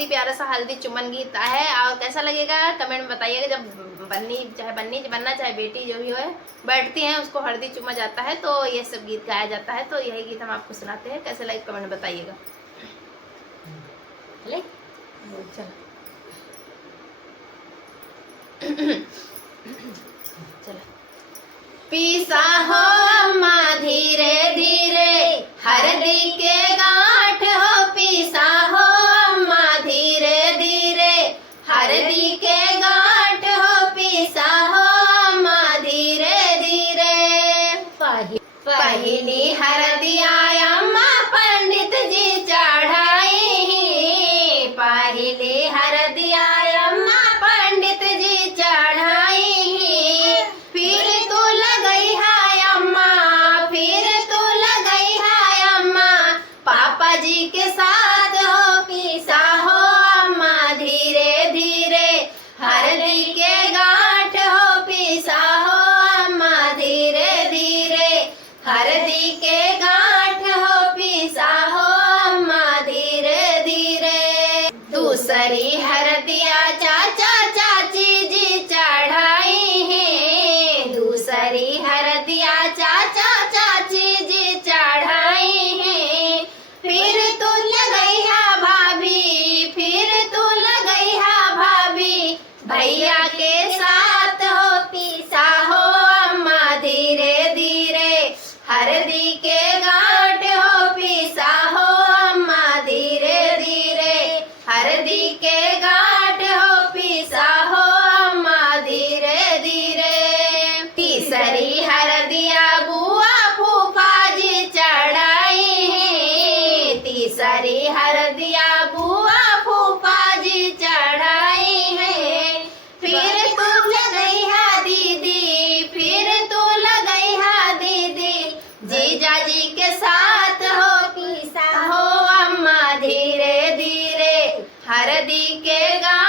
बहुत ही प्यारा सा हल्दी चुमन गीत है। और कैसा लगेगा कमेंट में बताइएगा। जब बनना चाहे बेटी जो भी हो बैठती हैं उसको हल्दी चुमा जाता है तो ये सब गीत गाया जाता है। तो यही गीत हम आपको सुनाते हैं। कैसे लगे कमेंट में बताइएगा। चलो। पीसा हो अम्मा धीरे धीरे हल्दी के गांठ हो, पीसा हो अम्मा धीरे धीरे हल्दी के गांठ हो, पीसा हो अम्मा धीरे धीरे। पहली हल्दिया अम्मा पंडित जी चढ़ाई, पहली हल्दिया अम्मा पंडित जी चढ़ाई। फिर तू लगई है अम्मा, फिर तू लगई है अम्मा पापा जी के साथ हो, पीसा हो अम्मा धीरे धीरे हल्दी के गांठ हो, पीसा हो अम्मा धीरे धीरे हल्दी के गांठ हो, पीसा हो अम्मा धीरे धीरे। दूसरी हल्दिया चाचा चाची जी चढ़ाई है, दूसरी हल्दिया चाचा चाची जी चढ़ाई है। फिर तू लगई है भाभी, फिर तू लगई है भाभी भैया के साथ हो, पीसा हो अम्मा धीरे धीरे हल्दी के गांठ हो, पीसा हो अम्मा धीरे धीरे हल्दी के गांठ हो, पीसा हो अम्मा धीरे धीरे। तीसरी हल्दिया बुआ फूफा जी चढ़ाई है, तीसरी हल्दिया बुआ फूफा जी चढ़ाई है। फिर तू लगई है दीदी, फिर तू लगई है दीदी जीजा जी के साथ हो, पीसा हो अम्मा धीरे धीरे हल्दी के गांठ